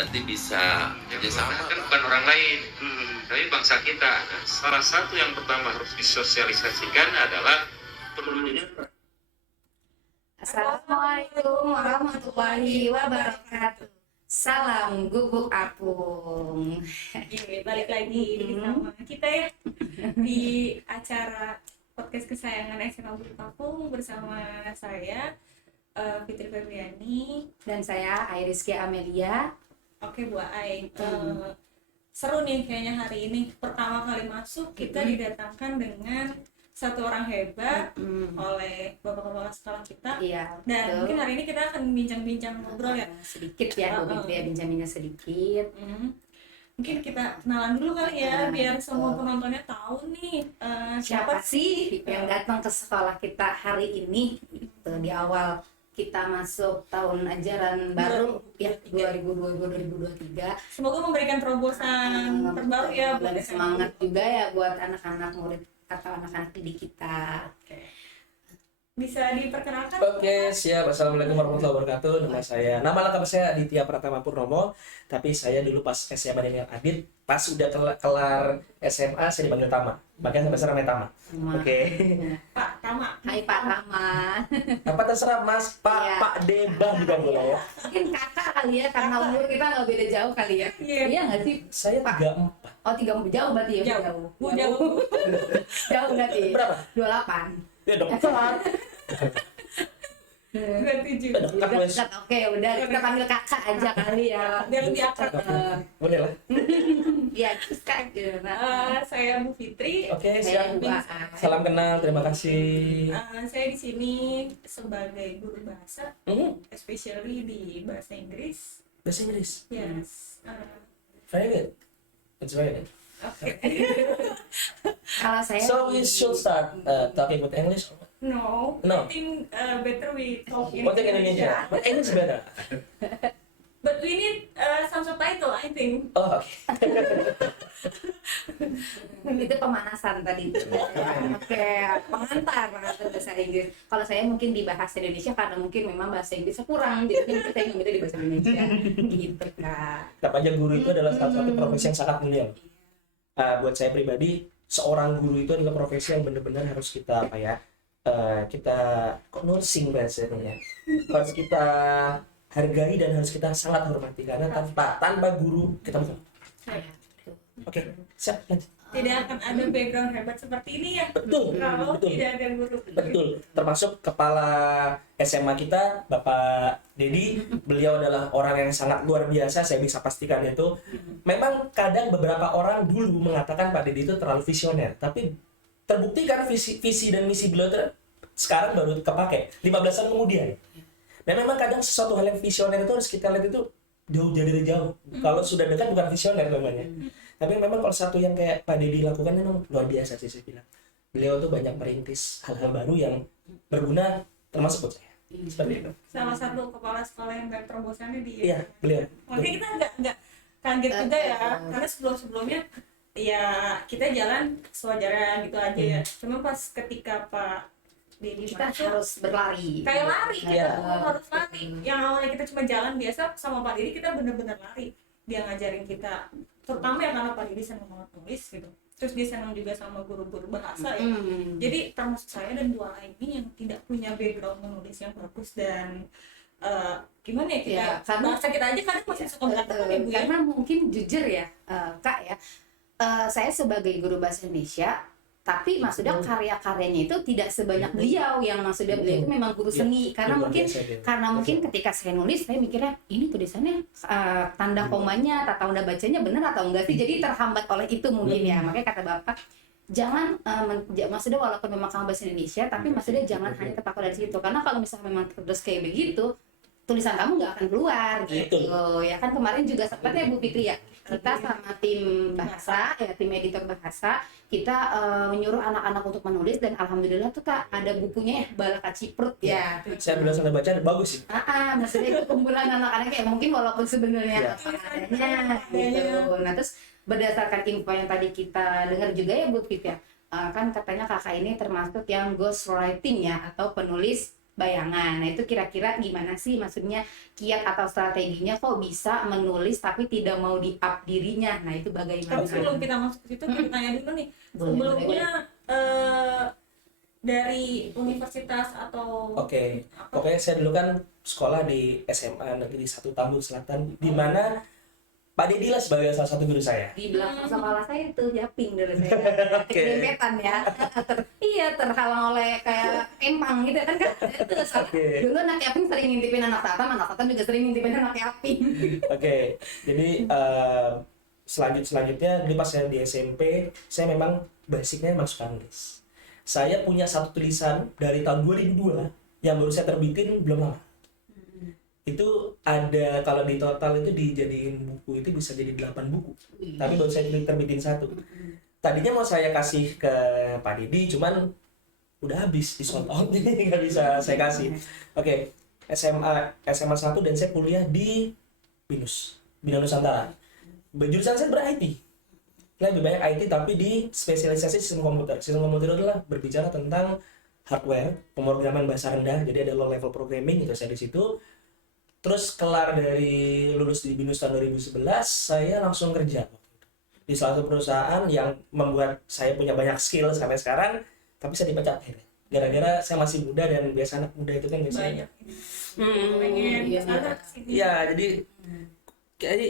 nanti bisa kerjasama. Kan bukan orang lain, tapi bangsa kita. Nah, salah satu yang pertama harus disosialisasikan adalah perlunya. Assalamualaikum warahmatullahi wabarakatuh. Salam guguk apung. Balik lagi sama kita ya di acara podcast kesayangan SMA Guguk Apung bersama saya Fitri Febriani Dan saya Airiski Amelia. Oke Bu Ai, seru nih kayaknya hari ini. Pertama kali masuk kita didatangkan dengan satu orang hebat oleh Bapak Kepala Sekolah kita. Iya, Dan betul. mungkin hari ini kita akan bincang-bincang ngobrol ya. Sedikit ya, Bu Fitri ya, bincang-bincang sedikit. Mungkin kita kenalan dulu kali ya, biar semua penontonnya tahu nih Siapa sih yang datang ke sekolah kita hari ini? Itu di awal kita masuk tahun ajaran baru ya 2022-2023. Semoga memberikan terobosan terbaru ya dan buat semangat juga ya buat anak-anak murid atau anak-anak didik kita. Bisa diperkenalkan? Oke, siap. Assalamualaikum warahmatullahi wabarakatuh. Nama lengkap saya Aditya Pratama Purnomo. Tapi saya dulu pas SMA dengan Adit, pas udah kelar SMA saya dipanggil Tama. Makanya sampai sekarang namanya Tama. Oke. Pak Tama. Hai Pak Tama. Apa terserah Mas, Pak, Iya. Pak Debah juga boleh ya. Mungkin kakak kali ya, karena umur kita nggak beda jauh kali ya. Iya nggak sih? Saya 34. Oh 30 jauh berarti ya? Jauh. Jauh berarti. Berapa? 28. Ya dekat. 27. Dekat Mas. Dekat, oke udah kita panggil kakak aja kali ya. Biar lebih akrab. Boleh lah. Iya kakak gitu. Saya Bu Fitri. Oke, Saya siap. juga. Salam kenal, terima kasih. Saya di sini sebagai guru bahasa, especially di bahasa Inggris. Bahasa Inggris. Yes. Very good. It's very good. Oke. Kalau saya So we should start talking with English. No. No. I think better we talk in What in Indonesia? But English better. But we need some subtitle, I think. Oh, oke. itu pemanasan tadi. Oke, pengantar bahasa Inggris. Kalau saya mungkin di bahasa Indonesia karena mungkin memang bahasa Inggrisnya kurang, jadi mungkin saya ngambil di bahasa Indonesia. Gitu Kak. Tetap aja guru itu adalah salah satu profesi yang sangat mulia. Buat saya pribadi, seorang guru itu adalah profesi yang benar-benar harus kita apa ya? Kita kok nursing bahasanya. Harus kita hargai dan harus kita sangat hormati karena tanpa guru kita bukan. Oke, siap lanjut. Tidak akan ada background hebat seperti ini ya. Betul, Kalau betul. tidak ada guru. Betul, termasuk kepala SMA kita, Bapak Dedi, beliau adalah orang yang sangat luar biasa, saya bisa pastikan itu. Memang kadang beberapa orang dulu mengatakan Pak Dedi itu terlalu visioner, tapi terbuktikan visi dan misi beliau itu sekarang baru kepake, 15 tahun kemudian. Dan memang kadang sesuatu hal yang visioner itu harus kita lihat itu jauh dari jauh. Kalau sudah dekat bukan visioner namanya. Tapi memang kalau satu yang kayak Pak Dedi lakukan memang luar biasa sih saya bilang. Beliau tuh banyak merintis hal-hal baru yang berguna termasuk buat saya. Seperti itu. Salah satu kepala sekolah yang banyak terobosannya di. Iya, beliau. Makanya kita nggak kaget juga ya, karena sebelumnya ya kita jalan sewajarnya gitu aja ya. Cuma pas ketika Pak Dedi Kita masuk, harus berlari. kayak lari, kita Iya. harus lari. Yang awalnya kita cuma jalan biasa, sama Pak Dedi kita bener-bener lari. Dia ngajarin kita, terutama ya karena Pak Dedi senang banget nulis gitu. Terus dia senang juga sama guru-guru bahasa ya. Jadi termasuk saya dan dua ini yang tidak punya background menulis yang bagus dan gimana ya kita, Ya, karena- bahasa kita aja kadang masih suka berantakan ya Bu ya. Karena mungkin jujur ya Kak ya, saya sebagai guru bahasa Indonesia, tapi maksudnya karya-karyanya itu tidak sebanyak beliau, yang maksudnya beliau itu memang guru seni. Karena Luar mungkin biasa dia. ketika saya nulis, saya mikirnya ini tulisannya tanda komanya, tata unda bacanya benar atau enggak sih, jadi terhambat oleh itu mungkin ya. Makanya kata Bapak, jangan maksudnya walaupun memang kamu bahasa Indonesia, tapi maksudnya jangan hanya terpaku dari situ. Karena kalau misalnya memang terus kayak begitu, tulisan kamu nggak akan keluar gitu. Ya kan kemarin juga sempat ya Bu Fitri ya, kita sama tim bahasa ya, tim editor bahasa, kita menyuruh anak-anak untuk menulis, dan alhamdulillah tuh Kak ada bukunya ya, Balaka Ciprut ya. Saya belum selesai baca, bagus sih. Maksudnya itu kumpulan anak-anak yang mungkin walaupun sebenarnya apa adanya gitu. Nah terus berdasarkan info yang tadi kita dengar juga ya Bu Fitri ya, kan katanya kakak ini termasuk yang ghostwriting ya, atau penulis bayangan. Nah itu kira-kira gimana sih maksudnya kiat atau strateginya kok bisa menulis tapi tidak mau di-up dirinya? Nah itu bagaimana? Tapi sebelum kita masuk ke situ, kita tanya dulu nih. Boleh, Sebelumnya dari universitas atau Oke. apa? Pokoknya saya dulu kan sekolah di SMA Negeri 1 Tambun Selatan, di mana Pak Dedi lah sebagai salah satu guru saya. Di belakang sekolah saya itu Japing dulu saya. Oke. Dempetan ya. Terhalang oleh kayak empang gitu kan itu soalnya Oke. dulu anak Yaping sering ngintipin anak Satam juga sering ngintipin anak Yaping. Oke, jadi selanjutnya dulu pas saya di SMP, saya memang basicnya masuk nulis. Saya punya satu tulisan dari tahun 2002 yang baru saya terbitin belum lama. Itu ada, kalau di total itu dijadiin buku itu bisa jadi 8 buku. Tapi baru saya terbitin satu. Tadinya mau saya kasih ke Pak Dedi, cuman udah habis di sold out, jadi nggak bisa saya kasih. Oke, SMA 1 dan saya kuliah di BINUS, Bina Nusantara. Jurusan saya ber-IT. Lebih banyak IT tapi di spesialisasi sistem komputer. Sistem komputer adalah berbicara tentang hardware, pemrograman bahasa rendah, jadi ada low level programming itu saya di situ. Terus kelar dari lulus di BINUS tahun 2011, saya langsung kerja di salah satu perusahaan yang membuat saya punya banyak skill sampai sekarang, tapi saya dipecat akhirnya. Gara-gara saya masih muda dan biasa anak muda itu kan biasanya. Banyak pengen Iya. kesana kesini. Iya, jadi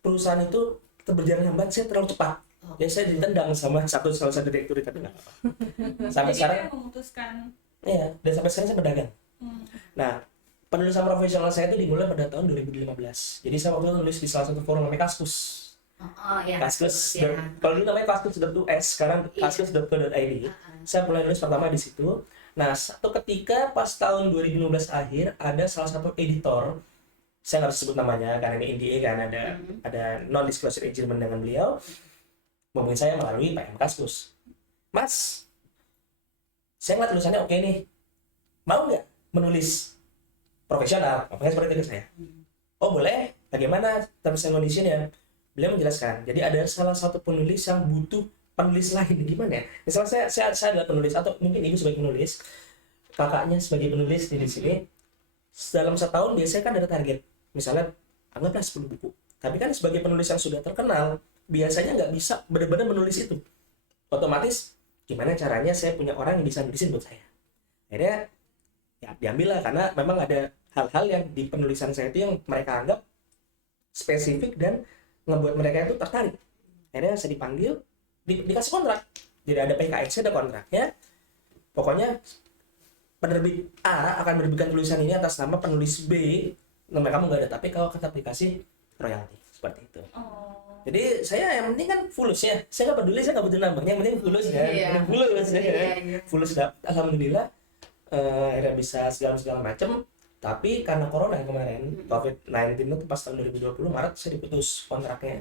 perusahaan itu berjalan lambat, saya terlalu cepat. Jadi saya ditendang sama salah satu direktur, tapi nggak apa-apa. Sampai Jadi sekarang, dia memutuskan iya, dan sampai sekarang saya berdagang. Nah, penulisan profesional saya itu dimulai pada tahun 2015. Jadi saya waktu itu nulis di salah satu forum namanya Kaskus. Oh ya. Kaskus, ya. kalau dulu namanya kaskus.us, sekarang kaskus.co.id. Saya mulai nulis pertama di situ. Nah, satu ketika pas tahun 2015 akhir, ada salah satu editor, saya nggak bisa sebut namanya karena ini NDA kan, ada non disclosure agreement dengan beliau, ngomongin saya melalui PM Kaskus. Mas, saya ngeliat tulisannya oke nih, mau nggak menulis profesional? Makanya seperti itu ke saya. Oh boleh, bagaimana terms and condition-nya? Beliau menjelaskan, jadi ada salah satu penulis yang butuh penulis lain, gimana ya? Misalnya saya adalah penulis, atau mungkin ibu sebagai penulis, kakaknya sebagai penulis di sini, dalam setahun biasanya kan ada target, misalnya anggaplah 10 buku. Tapi kan sebagai penulis yang sudah terkenal, biasanya nggak bisa benar-benar menulis itu. Otomatis, gimana caranya saya punya orang yang bisa nulisin buat saya? Akhirnya, ya diambil lah, karena memang ada hal-hal yang di penulisan saya itu yang mereka anggap spesifik dan ngebuat mereka itu tertarik. Akhirnya saya dipanggil, dikasih kontrak. Jadi ada PKS, ada kontraknya. Pokoknya penerbit A akan menerbitkan tulisan ini atas nama penulis B. Nama kamu nggak ada, tapi kau tetap dikasih royalti seperti itu. Jadi saya yang penting kan fulus ya. Saya nggak peduli, saya nggak butuh nama. Yang penting fulus ya. Iya. Fulus ya. Iya. Fulus dapat. Alhamdulillah akhirnya bisa segala macam. Tapi karena corona kemarin, COVID-19 itu pas tahun 2020 Maret saya diputus kontraknya.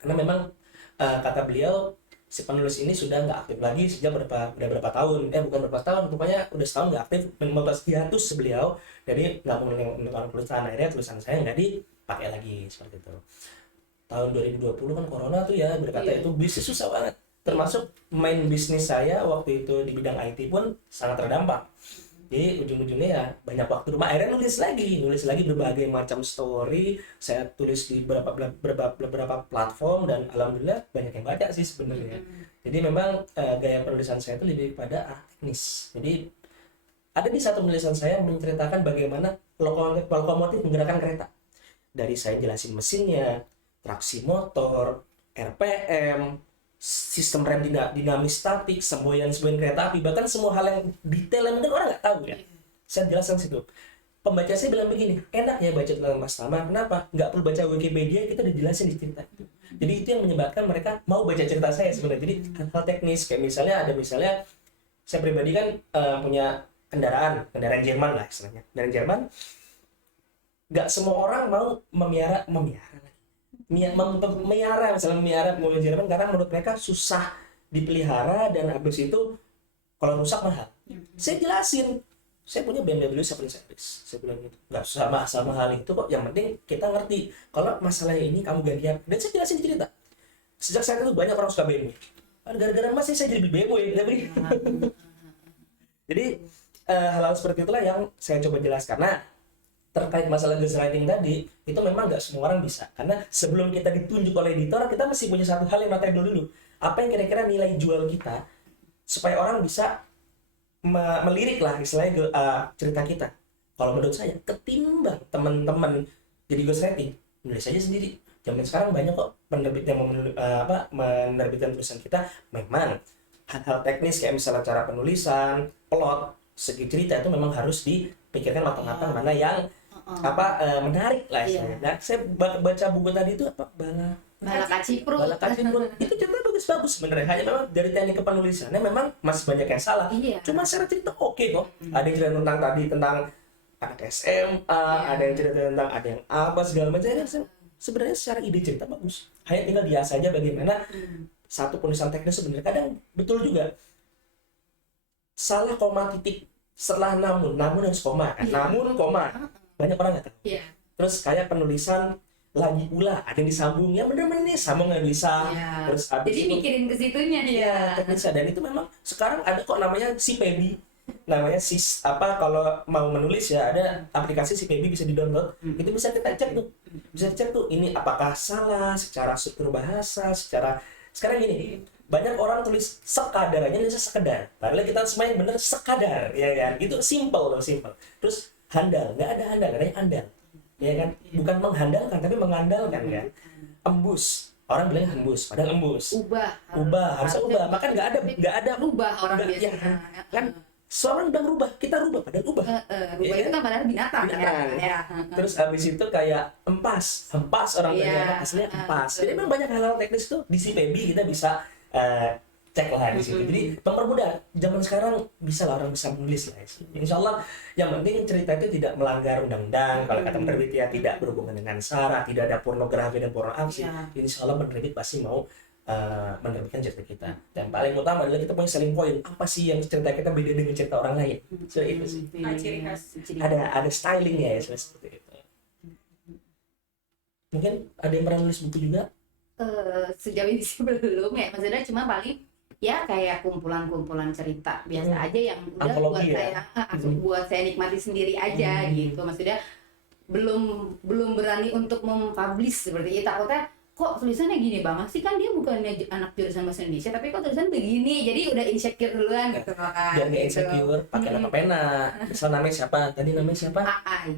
Karena memang kata beliau si penulis ini sudah nggak aktif lagi sejak udah berapa tahun, bukan berapa tahun, pokoknya udah setahun nggak aktif, membuat hiatus beliau, jadi nggak mau mengeluarkan tulisan. Akhirnya tulisan saya nggak dipakai lagi seperti itu. Tahun 2020 kan corona tuh ya, berkata itu bisnis susah banget, termasuk main bisnis saya waktu itu di bidang IT pun sangat terdampak. Jadi ujung-ujungnya ya banyak waktu rumah, akhirnya nulis lagi berbagai macam story, saya tulis di beberapa platform dan alhamdulillah banyak yang baca sih sebenarnya. Jadi memang gaya penulisan saya itu lebih pada teknis. Jadi ada di satu penulisan saya menceritakan bagaimana lokomotif menggerakkan kereta. Dari saya jelasin mesinnya, traksi motor, RPM, sistem rem dinamis statik, semboyan kereta api, bahkan semua hal yang detail yang mungkin orang nggak tahu ya. Saya jelaskan situ. Pembaca saya bilang begini, enak ya baca tentang Mas Tama, kenapa? Nggak perlu baca Wikipedia, kita udah jelasin di cerita itu. Jadi itu yang menyebabkan mereka mau baca cerita saya sebenarnya. Jadi hal teknis, kayak misalnya saya pribadi kan punya kendaraan Jerman lah istilahnya. Kendaraan Jerman, nggak semua orang mau memelihara mobil Jerman karena menurut mereka susah dipelihara dan habis itu kalau rusak mahal. Saya jelasin, saya punya BMW 7 Series. Saya bilang gitu, nggak sama hal itu kok. Yang penting kita ngerti kalau masalah ini kamu gantian. Dan saya jelasin cerita. Sejak saat itu banyak orang suka BMW. Gara-gara Mas saya jadi BMW. Jadi hal-hal seperti itulah yang saya coba jelaskan. Nah, terkait masalah ghostwriting tadi, itu memang nggak semua orang bisa. Karena sebelum kita ditunjuk oleh editor, kita mesti punya satu hal yang notable dulu. Apa yang kira-kira nilai jual kita, supaya orang bisa melirik lah istilahnya cerita kita. Kalau menurut saya, ketimbang teman-teman jadi ghostwriting, nulis aja sendiri. Zaman sekarang banyak kok penerbit yang menerbitkan tulisan kita. Memang hal-hal teknis kayak misalnya cara penulisan, plot, segi cerita itu memang harus dipikirkan matang-matang mana yang menarik lah istilahnya. Nah, saya baca buku tadi itu Bala Kacipro. Itu cerita bagus-bagus sebenarnya. Hanya memang dari teknik kepenulisannya memang masih banyak yang salah. Iya. Cuma secara cerita oke kok. Ada yang cerita tentang anak SMA, ada yang cerita tentang ada yang apa segala macam. Sebenarnya secara ide cerita bagus. Hanya tinggal diasah aja bagaimana satu penulisan teknis sebenarnya. Kadang betul juga salah koma titik setelah namun harus koma kan. Namun koma. Banyak orang nggak tahu. Iya. Terus kayak penulisan lagi pula ada yang disambung, ya bener-bener sambung nggak bisa. Terus habis Jadi itu mikirin ke situnya dia. teknisnya, dan itu memang sekarang ada kok namanya si Pebi, namanya kalau mau menulis ya ada aplikasi si Pebi bisa di-download. Itu bisa kita cek tuh ini apakah salah secara struktur bahasa, sekarang gini, banyak orang tulis sekadar aja nulisnya sekedar, padahal kita semua yang bener sekadar, ya kan? Itu simple. Terus handal, nggak ada handal, ada yang andal, ya kan? Bukan menghandalkan tapi mengandalkan kan. Embus, orang bilang hembus padahal embus. Ubah harusnya ubah, maka nggak ada rubah orang Nggak, biasa. ya, kan seorang bilang rubah, kita rubah padahal ubah. Rubah itu kan padahal binatang. Ya. Terus habis itu kayak hempas orang bilang aslinya empas. Jadi memang banyak hal-hal teknis tuh di si Pebi kita bisa cek lah di situ. Jadi mempermudah. Zaman sekarang bisa lah orang bisa menulis lah. Insya Allah yang penting cerita itu tidak melanggar undang-undang. Kalau kata penerbit ya tidak berhubungan dengan sara, tidak ada pornografi dan porno aksi. Insya Allah penerbit pasti mau menerbitkan cerita kita. Dan paling utama adalah kita punya selling point. Apa sih yang cerita kita beda dengan cerita orang lain? So itu sih. Ciri khas. Ada stylingnya ya seperti itu. Mungkin ada yang pernah nulis buku juga? Sejauh ini sih belum ya, maksudnya cuma paling ya kayak kumpulan-kumpulan cerita biasa aja yang udah Antologi buat saya nikmati sendiri aja gitu. Maksudnya belum berani untuk mempublish seperti itu, takutnya kok tulisannya gini banget sih, kan dia bukannya anak jurusan bahasa Indonesia tapi kok tulisan begini, jadi udah insecure duluan gitu kan. Biar nggak insecure, pakai nama pena. Misal namanya siapa? Tadi namanya siapa?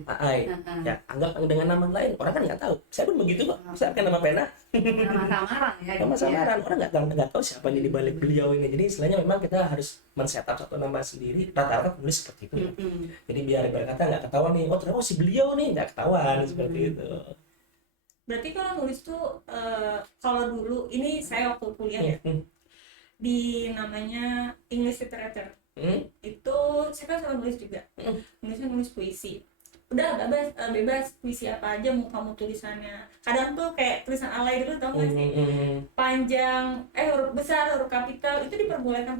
Aai. Ya, anggap dengan nama lain. Orang kan nggak tahu. Saya pun begitu kok. Saya pakai nama pena. Nama samaran ya. Nama samaran. Orang nggak tahu siapa yang di balik beliau ini. Jadi istilahnya memang kita harus men-setup satu nama sendiri. Rata-rata tulis seperti itu. Jadi biar berkata nggak ketahuan nih. Oh ternyata si beliau nih nggak ketahuan seperti itu. Berarti kalau nulis tuh kalau dulu ini saya waktu kuliah ya di namanya English Literature itu saya kan suka nulis juga, nulis puisi. Udah bebas puisi apa aja mau kamu tulisannya. Kadang tuh kayak tulisan alay dulu tau gak sih? Panjang, huruf besar, huruf kapital itu diperbolehkan.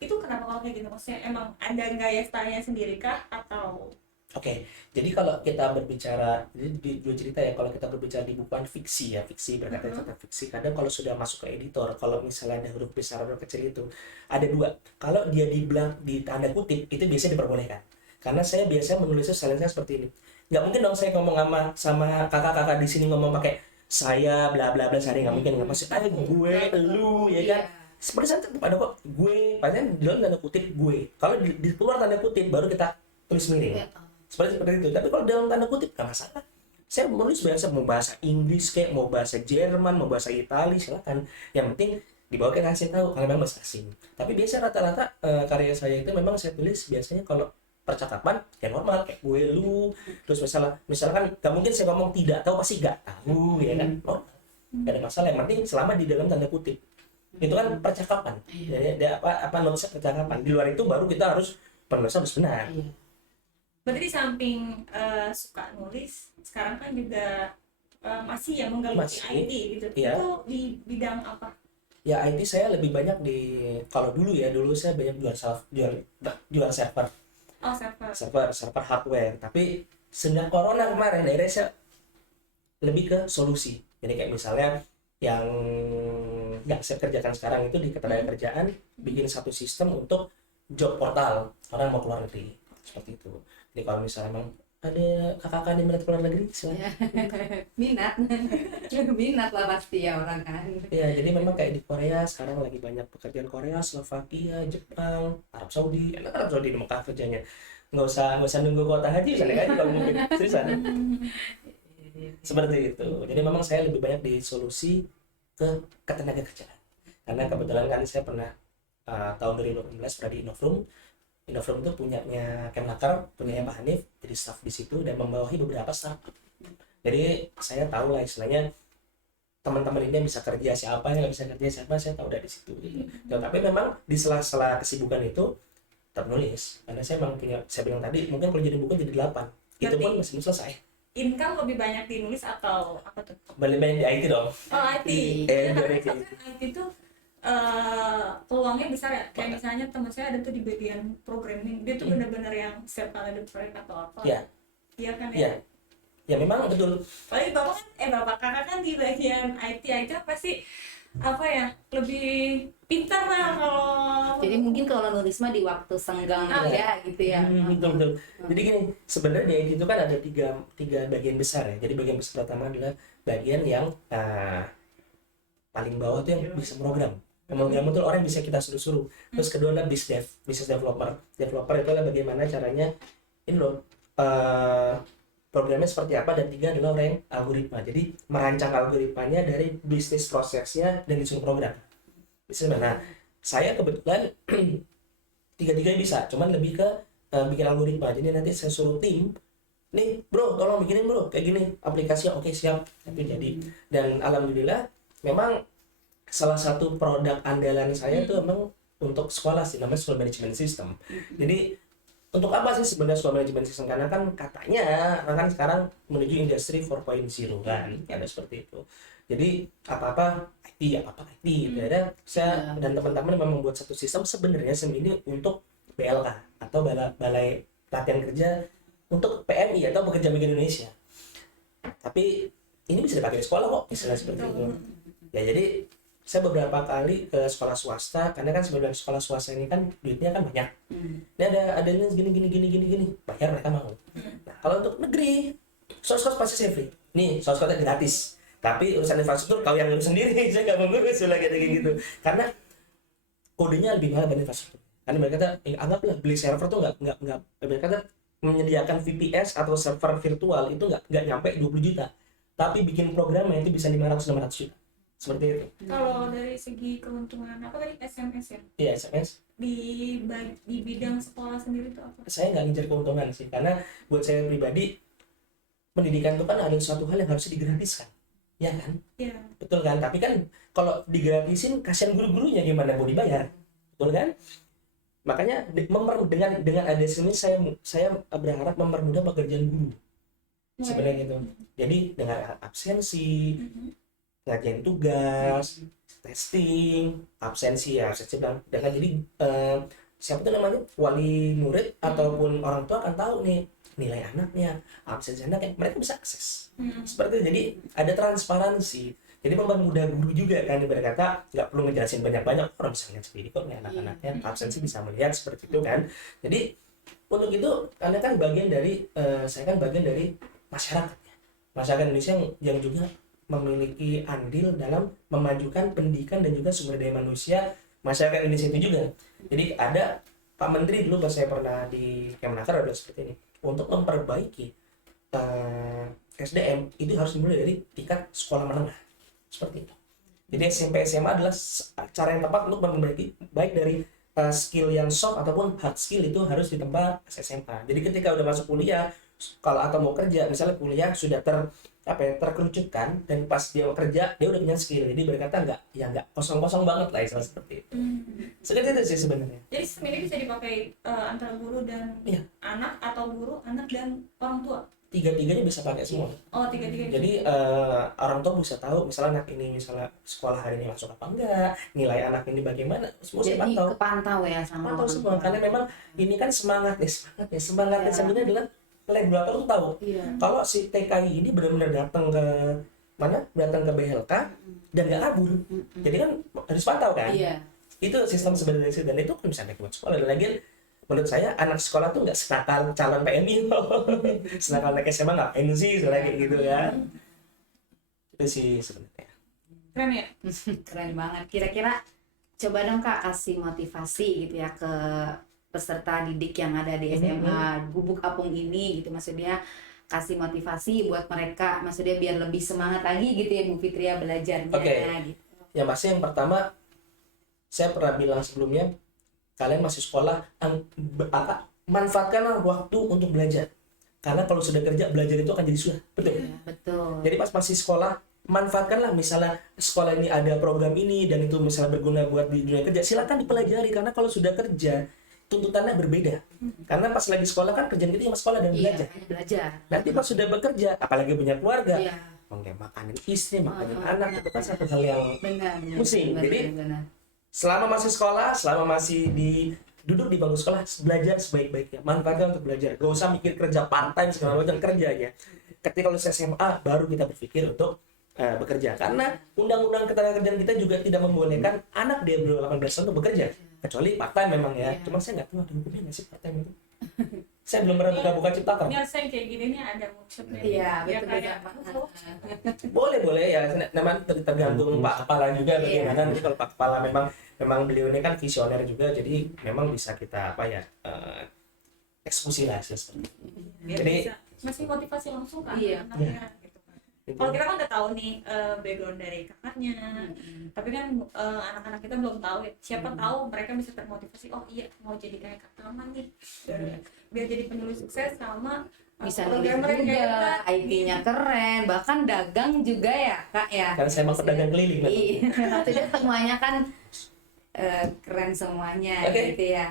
Itu kenapa kalau kayak gitu? Maksudnya emang ada gaya stylenya sendiri kah atau? Oke, jadi kalau kita berbicara, di dua cerita ya, kalau kita berbicara di bukuan fiksi berkata tentang fiksi, kadang kalau sudah masuk ke editor, kalau misalnya ada huruf besar huruf kecil itu, ada dua. Kalau dia di tanda kutip, itu biasanya diperbolehkan. Karena saya biasanya menulisnya stylenya seperti ini. Nggak mungkin dong saya ngomong sama kakak-kakak di sini ngomong pakai saya bla bla bla sehari, nggak mungkin. Nggak maksudnya gue, lu, ya kan? Seperti saya pada kok gue, padahal di dalam tanda kutip gue. Kalau di keluar tanda kutip baru kita tulis miring. Seperti itu. Tapi kalau dalam tanda kutip nggak masalah. Saya menulis biasa, mau bahasa Inggris kayak mau bahasa Jerman, mau bahasa Itali, silakan. Yang penting dibawa ke kasih tahu kalau memang bahasa asing. Tapi biasa rata-rata karya saya itu memang saya tulis biasanya kalau percakapan ya normal kayak gue lu. Terus misalkan nggak mungkin saya ngomong tidak tahu pasti nggak tahu ya kan. Normal. Nggak ada masalah. Yang penting selama di dalam tanda kutip. Itu kan percakapan. Jadi nulisnya percakapan. Di luar itu baru kita harus penulisan harus benar. Berarti di samping suka nulis, sekarang kan juga masih ya menggeluti IT gitu. Iya. Itu di bidang apa? Ya IT saya lebih banyak kalau dulu saya banyak jual server. Oh, server hardware. Tapi sejak corona kemarin akhirnya saya lebih ke solusi. Jadi kayak misalnya yang nggak saya kerjakan sekarang itu di ketenagakerjaan bikin satu sistem untuk job portal orang mau keluar negeri seperti itu. Jadi kalau misalnya emang ada kakak-kakak yang minat keluar negeri silakan. Minat minat lah pasti ya orang kan. Ya, jadi memang kayak di Korea sekarang lagi banyak pekerjaan Korea, Slovakia, Jepang, Arab Saudi. Enak Arab Saudi di Mekah kerjanya. Nggak usah nunggu kuota haji, bisa naik haji kalau mungkin. Seriusan. Seperti itu. Jadi memang saya lebih banyak di solusi ke ketenaga kerjaan. Karena kebetulan kan saya pernah tahun 2018 pernah di Innovroom. Innovroom itu punyanya Kemnaker, punyanya Pak Hanif, jadi staff di situ dan membawahi beberapa startup. Jadi saya tahu lah istilahnya teman-teman ini yang bisa kerja siapa, yang nggak bisa kerja siapa, saya tahu dari situ. Tapi memang di sela-sela kesibukan itu tetap nulis. Karena saya memang punya, saya bilang tadi mungkin kalau jadi buku jadi 8. Itu pun masih belum selesai. Income lebih banyak di nulis atau apa tuh? Lebih banyak di IT dong. Oh, IT. Dari Karena IT itu peluangnya besar ya. Kayak misalnya teman saya ada tuh di bagian programming, dia tuh benar-benar yang setiap kali ada proyek atau apa. Iya. Iya kan Iya. ya. Ya memang betul. Paling bapak kan, bapak kakak kan di bagian IT aja pasti apa ya, lebih pintar lah kalau. Jadi mungkin kalau nulis mah di waktu senggang aja gitu ya. Betul. Jadi gini, sebenarnya di IT itu kan ada tiga bagian besar ya. Jadi bagian besar pertama adalah bagian yang paling bawah tuh yang bisa program. Program itu orang yang bisa kita suruh-suruh. Terus kedua adalah business developer. Developer itu adalah bagaimana caranya ini loh programnya seperti apa, dan tiga adalah orang yang algoritma. Jadi merancang algoritmanya dari bisnis prosesnya dan disuruh program. Misalnya, nah saya kebetulan tiga-tiganya bisa, cuman lebih ke bikin algoritma. Jadi nanti saya suruh tim, nih bro tolong bikinin bro kayak gini aplikasi, oke siap, tapi jadi. Dan alhamdulillah memang salah satu produk andalan saya itu memang untuk sekolah sih, namanya School Management System. Jadi untuk apa sih sebenarnya School Management System? Karena kan katanya kan sekarang menuju industri 4.0 kan, ada seperti itu. Jadi apa-apa IT gitu ya. Saya dan teman-teman memang membuat satu sistem sebenarnya ini untuk BLK atau Balai Pelatihan Kerja untuk PMI atau Pekerja Migran Indonesia. Tapi ini bisa dipakai di sekolah kok, istilah seperti itu. Ya jadi saya beberapa kali ke sekolah swasta, karena kan sebenarnya sekolah swasta ini kan duitnya kan banyak. Ini adanya gini, bayar mereka mau. Nah kalau untuk negeri, source code pasti saya free. Nih source code gratis. Tapi urusan infrastruktur kau yang ngurus sendiri, saya nggak mau ngurus lagi kayak gitu. Karena kodenya lebih mahal daripada infrastruktur. Karena mereka kata, anggaplah beli server tuh nggak mereka kata menyediakan VPS atau server virtual itu nggak nyampe 20 juta. Tapi bikin programnya itu bisa 500-600 juta. Seperti itu. Kalau dari segi keuntungan apa tadi, SMS ya? Iya, SMS. Di bidang sekolah sendiri itu apa? Saya nggak ngejar keuntungan sih, karena buat saya pribadi pendidikan itu kan ada suatu hal yang harus digratiskan, ya kan? Iya. Betul kan? Tapi kan kalau digratisin kasihan guru-gurunya, gimana mau dibayar, betul kan? Makanya dengan ada sini saya berharap mempermudah pekerjaan guru sebenarnya gitu. Jadi dengan absensi, ngajain tugas, testing, absensi dan jadi siapa tuh namanya wali murid ataupun orang tua akan tahu nih nilai anaknya, absensi anaknya, mereka bisa akses. Seperti itu. Jadi ada transparansi. Jadi mempermudah guru juga kan, berkata nggak perlu ngejelasin banyak-banyak, orang bisa lihat sendiri kok nih anak-anaknya, absensi bisa melihat seperti itu kan. Jadi untuk itu karena kan bagian dari saya kan bagian dari masyarakat Indonesia yang juga memiliki andil dalam memajukan pendidikan dan juga sumber daya manusia masyarakat Indonesia itu juga. Jadi ada Pak Menteri dulu pas saya pernah di Kemnaker ada seperti ini, untuk memperbaiki SDM itu harus dimulai dari tingkat sekolah menengah seperti itu. Jadi SMP SMA adalah cara yang tepat untuk memperbaiki baik dari skill yang soft ataupun hard skill itu harus ditempa SMA. Jadi ketika udah masuk kuliah kalau atau mau kerja, misalnya kuliah sudah terkerucutkan dan pas dia mau kerja dia udah punya skill, jadi berkata nggak kosong banget lah istilah seperti itu. Seperti itu sih sebenarnya. Jadi ini bisa dipakai antara guru dan anak atau guru, anak dan orang tua. Tiga-tiganya bisa pakai semua. Oh, tiga-tiganya. Jadi orang tua bisa tahu misalnya anak ini misalnya sekolah hari ini masuk apa enggak, nilai anak ini bagaimana, semua saya Jadi pantau. kepantau ya sama Pantau semua karena memang ini kan semangatnya sebenarnya adalah regulator tuh tahu kalau si TKI ini benar-benar datang ke BLK dan nggak kabur. Jadi kan harus pantau kan. Itu sistem sebenarnya sih, dan itu kan bisa naik buat sekolah. Dan lagi menurut saya anak sekolah tuh nggak senakal calon PMI loh. Senakal naik SMA ngapain sih kayak gitu ya. Itu sih sebenarnya. Keren ya. Keren banget. Kira-kira coba dong Kak kasih motivasi gitu ya ke peserta didik yang ada di SMA Gubuk Apung ini gitu, maksudnya kasih motivasi buat mereka, maksudnya biar lebih semangat lagi gitu ya Bu Fitria belajarnya. Oke. Gitu. Yang pasti yang pertama, saya pernah bilang sebelumnya, kalian masih sekolah, manfaatkanlah waktu untuk belajar. Karena kalau sudah kerja, belajar itu akan jadi susah. Betul? Ya, betul. Jadi pas masih sekolah, manfaatkanlah, misalnya sekolah ini ada program ini dan itu misalnya berguna buat di dunia kerja, silakan dipelajari. Karena kalau sudah kerja, tuntutannya berbeda. Karena pas lagi sekolah kan kerjaan kita cuma sekolah dan Iya, belajar. hanya belajar. Nanti pas sudah bekerja, apalagi punya keluarga, Iya. makanin istri, makanin anak, itu kan satu hal yang Benar. pusing. Benar, Jadi benar. selama masih sekolah, selama masih duduk di bangku sekolah, belajar sebaik-baiknya. Manfaatkan untuk belajar. Gak usah mikir kerja part-time segala macam, kerja aja. Ketika lulus SMA, baru kita berpikir untuk bekerja. Karena undang-undang ketenagakerjaan kita juga tidak membolehkan anak di bawah 18 tahun untuk bekerja. Kecuali part-time memang ya. Iya. Cuma saya nggak tahu ada hukumnya nggak sih part-time itu. Saya belum pernah buka ciptaker. Ini harusnya yang kayak gini nih ada workshopnya. Iya, Ya, betul kayak, Boleh ya, memang tergantung Pak Kepala juga bagaimana. Nanti kalau Pak Kepala memang beliau ini kan visioner juga, jadi memang bisa kita eksekusi lah seperti itu. biar Jadi- bisa masih motivasi langsung kan Iya. anaknya gitu kan. Kalau kita kan udah tahu nih background dari kakaknya, tapi kan anak-anak kita belum tahu ya. Siapa tahu mereka bisa termotivasi, oh iya mau jadi kayak Kak Tama nih, biar jadi penulis sukses sama Bisa nulis programmer yang kayak juga, kita. IT-nya keren, bahkan dagang juga ya Kak ya. Karena saya emang pedagang keliling. Kan? Iya, maksudnya semuanya kan keren semuanya Oke. gitu ya.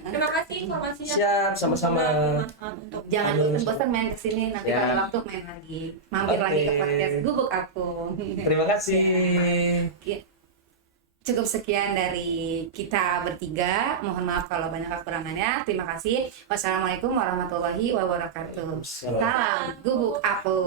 Terima kasih informasinya. Siap, sama-sama. Bermanfaat untuk Jangan Halo. bosan-bosan main kesini, nanti Ya. kalau waktu main lagi, mampir Oke. lagi ke podcast Gubuk Aku. Terima kasih. Cukup sekian dari kita bertiga. Mohon maaf kalau banyak kekurangannya. Terima kasih. Wassalamualaikum warahmatullahi wabarakatuh. Salam. Salam Gubuk Aku.